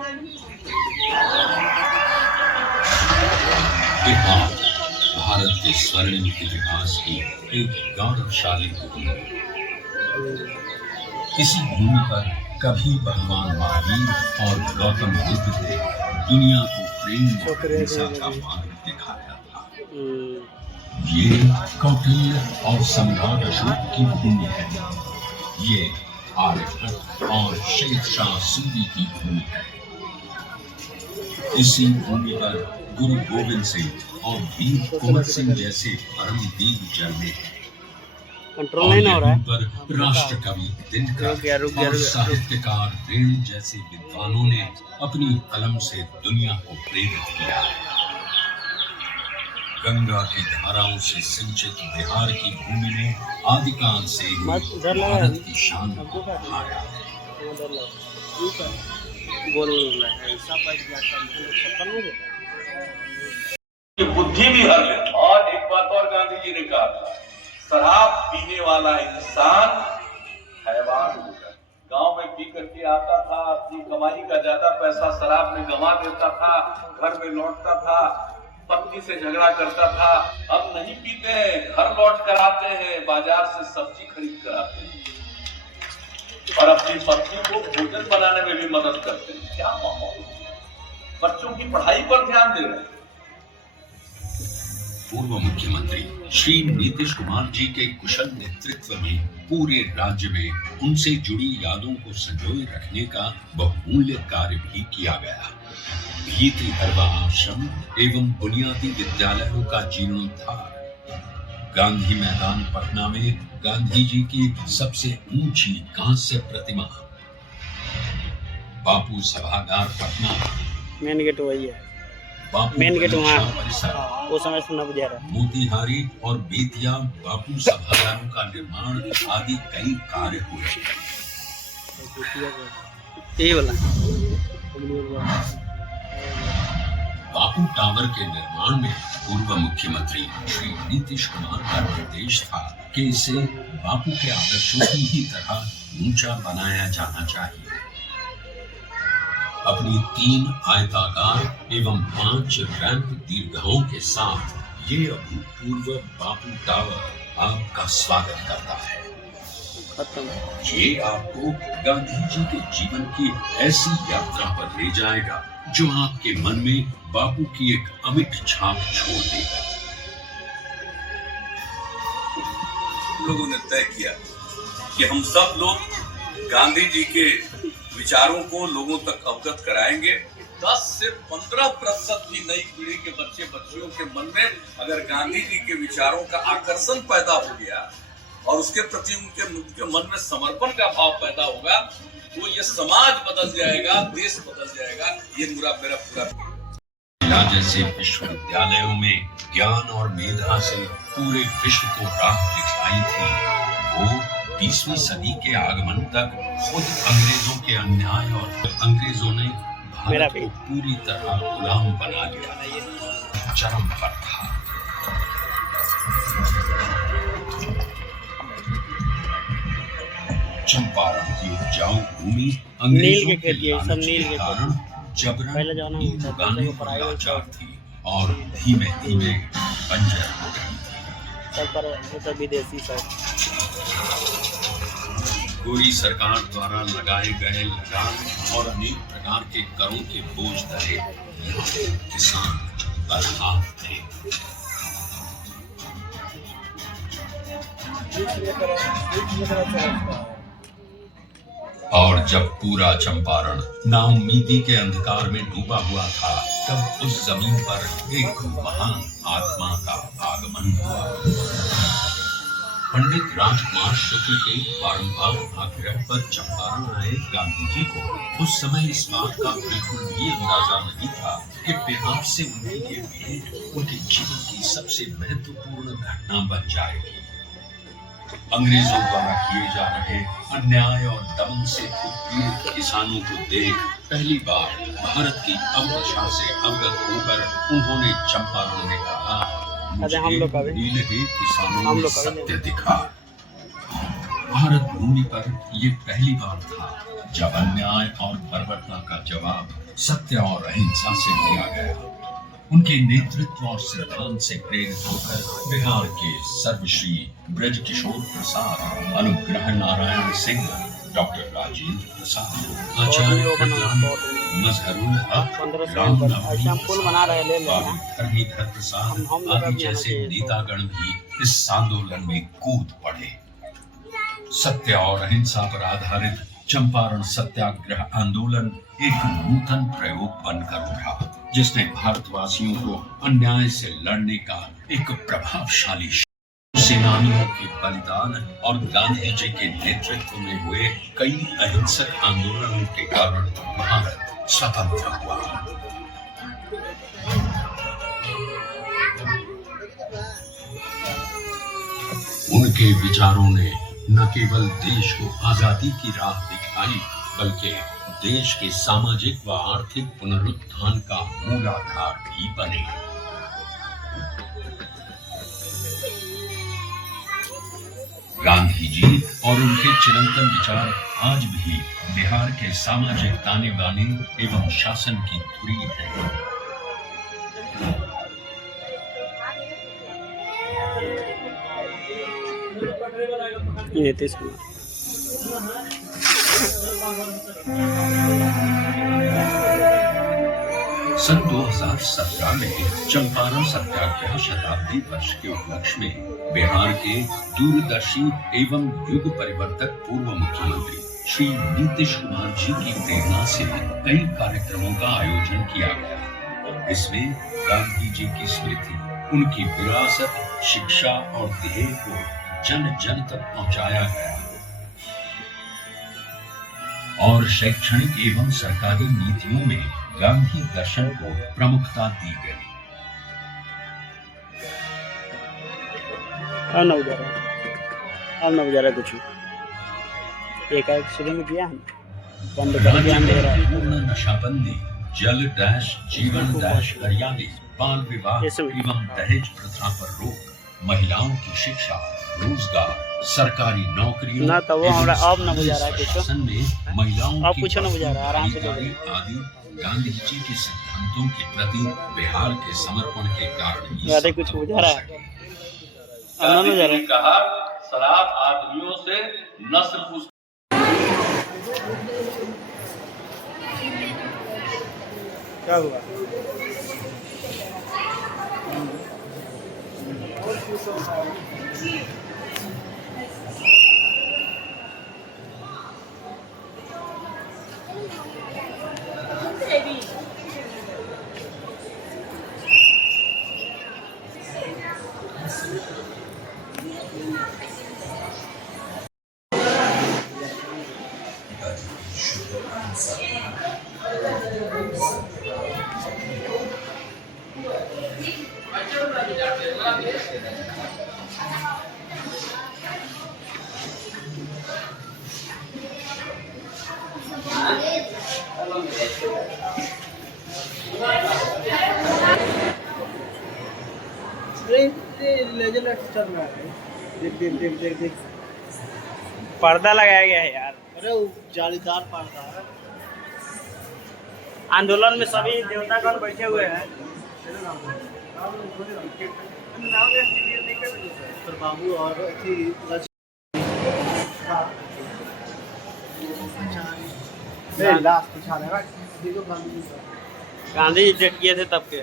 बिहार भारत के स्वर्णिम इतिहास की एक गौरवशाली भूमि है। इसी भूमि पर कभी भगवान महावीर और गौतम बुद्ध ने दुनिया को प्रेम और अहिंसा का मार्ग दिखाया था। ये कौटिल्य और सम्राट अशोक की भूमि है। ये आर्यभट्ट और शेरशाह सूरी की भूमि है। इसी भूमि पर गुरु गोविंद सिंह और वीर कुंवर सिंह जैसे परमवीर जन्मे हैं। कंट्रोल नहीं हो रहा है। पर राष्ट्र कवि दिनकर और साहित्यकार रेणु जैसे विद्वानों ने अपनी कलम से दुनिया को प्रेरित किया है। गंगा की धाराओं से सिंचित बिहार की भूमि ने आदिकाल से ही भारत की शान को बढ़ाया है। बुद्धि भी हर ले। और एक बात और गांधी जी ने कहा था, शराब पीने वाला इंसान हैवान होगा। गांव में पी करके आता था, अपनी कमाई का ज्यादा पैसा शराब में गंवा देता था, घर में लौटता था, पत्नी से झगड़ा करता था। अब नहीं पीते हैं, घर लौट कर आते हैं, बाजार से सब्जी खरीद कर आते हैं और अपनी पत्नी को भोजन बनाने में भी मदद करते हैं। क्या माहौल! बच्चों की पढ़ाई पर ध्यान दे रहे हैं। पूर्व मुख्यमंत्री श्री नीतीश कुमार जी के कुशल नेतृत्व में पूरे राज्य में उनसे जुड़ी यादों को संजोए रखने का बहुमूल्य कार्य भी किया गया। भीति हरवा आश्रम एवं बुनियादी विद्यालयों का जीर्णोद्धार, गांधी मैदान पटना में गांधी जी की सबसे ऊंची कांस्य प्रतिमा, बापू सभागार पटना, मेन गेट वही है, मेन गेट वहाँ वो समय सुना बुझा रहा है। मोतिहारी और बेतिया बापू सभागारों का निर्माण आदि कई कार्य हुए। यही वाला बापू टावर के निर्माण में पूर्व मुख्यमंत्री श्री नीतीश कुमार का निर्देश था कि इसे बापू के आदर्शों की ही तरह ऊंचा बनाया जाना चाहिए। अपनी 3 आयताकार एवं 5 रैंप दीर्घाओं के साथ ये अभूतपूर्व बापू टावर आपका स्वागत करता है। ये आपको गांधी जी के जीवन की ऐसी यात्रा पर ले जाएगा जो आपके मन में बापू की एक अमिट छाप छोड़ देगा। लोगों ने तय किया कि हम सब लोग गांधी जी के विचारों को लोगों तक अवगत कराएंगे। 10 से 15% की नई पीढ़ी के बच्चे बच्चियों के मन में अगर गांधी जी के विचारों का आकर्षण पैदा हो गया और उसके प्रति उनके मन में समर्पण का भाव पैदा होगा तो ये समाज बदल जाएगा, देश बदल जाएगा। ये मेरा पूरा जैसे विश्वविद्यालयों में ज्ञान और मेधा से पूरे विश्व को राह दिखाई थी, वो 20वीं सदी के आगमन तक खुद अंग्रेजों के अन्याय और अंग्रेजों ने भारत को पूरी तरह गुलाम बना लिया, चरम पर था। चंपारण की उपजाऊ भूमि अंग्रेजों के लालच के कारण जबरन उगाने पर लाचार थी और धीमे धीमे बंजर हो गई थी। विदेशी गोरी सरकार द्वारा लगाए गए लगान और अनेक प्रकार के करों के बोझ तले किसान बर्बाद थे। और जब पूरा चंपारण नाउम्मीदी के अंधकार में डूबा हुआ था, तब उस जमीन पर एक महान आत्मा का आगमन हुआ। पंडित राजकुमार शुक्ल के बारंबार आग्रह पर चंपारण आए गांधी जी को उस समय इस बात का बिल्कुल भी अंदाजा नहीं था कि बिहार से उनकी ये भेंट उनके जीवन की सबसे महत्वपूर्ण घटना बन जाएगी। अंग्रेजों द्वारा किए जा रहे अन्याय और दमन से उत्पीड़ित किसानों को देख पहली बार भारत की अवदशा से अवगत होकर उन्होंने चंपारण में कहा, मुझे नीलहे किसानों में सत्य दिखा। भारत भूमि पर ये पहली बार था जब अन्याय और बर्बरता का जवाब सत्य और अहिंसा से दिया गया। उनके नेतृत्व और सिद्धांत से प्रेरित होकर बिहार के सर्वश्री ब्रजकिशोर प्रसाद, अनुग्रह नारायण सिंह, डॉक्टर राजेंद्र प्रसाद, आचार्य प्रज्ञान, मजहरुल हक, धर्मीधर प्रसाद आदि जैसे नेतागण भी इस आंदोलन में कूद पड़े। सत्य और अहिंसा पर आधारित चंपारण सत्याग्रह आंदोलन एक नूतन प्रयोग बनकर उठा, जिसने भारतवासियों को अन्याय से लड़ने का एक प्रभावशाली सेनानियों के बलिदान और गांधी जी के नेतृत्व में हुए कई अहिंसक आंदोलनों के कारण भारत स्वतंत्र हुआ। उनके विचारों ने न केवल देश को आजादी की राह दिखाई, बल्कि देश के सामाजिक व आर्थिक पुनरुत्थान का मूलाधार भी बने। गांधी जी और उनके चिरंतन विचार आज भी बिहार के सामाजिक ताने बाने एवं शासन की धुरी है। नीतीश कुमार सन 2017 में चंपारण सत्याग्रह शताब्दी वर्ष के उपलक्ष्य में बिहार के दूरदर्शी एवं युग परिवर्तक पूर्व मुख्यमंत्री श्री नीतीश कुमार जी की प्रेरणा से कई कार्यक्रमों का आयोजन किया गया। इसमें गांधी जी की स्मृति, उनकी विरासत, शिक्षा और ध्येय को जन जन तक पहुंचाया गया और शैक्षणिक एवं सरकारी नीतियों में गांधी दर्शन को प्रमुखता दी गई। अब न गुजारा कुछ एक शुरू में किया है, बंद कर दिया अंधेरा। पूर्ण नशाबंदी, जल डैश जीवन डैश हरियाली, बाल विवाह एवं दहेज प्रथा पर रोक, महिलाओं की शिक्षा, रोजगार, सरकारी नौकरियों ना तो वो हमरा अब न गुजारा है कुछ में महिलाओं अब की कुछ न गुजारा, आराम से आदि गांधी जी के सिद्धांतों के प्रति बिहार के समर्पण के कारण ही ज्यादा कुछ गुजारा है। गांधी जी ने कहा, शराब आदमियों से नस्ल पूछ। क्या हुआ? पर्दा लगाया गया है यार, अरे वो जालीदार पर्दा है। आंदोलन में सभी देवतागण बैठे हुए हैं। बाबू और गांधी जी डेट किए थे तब के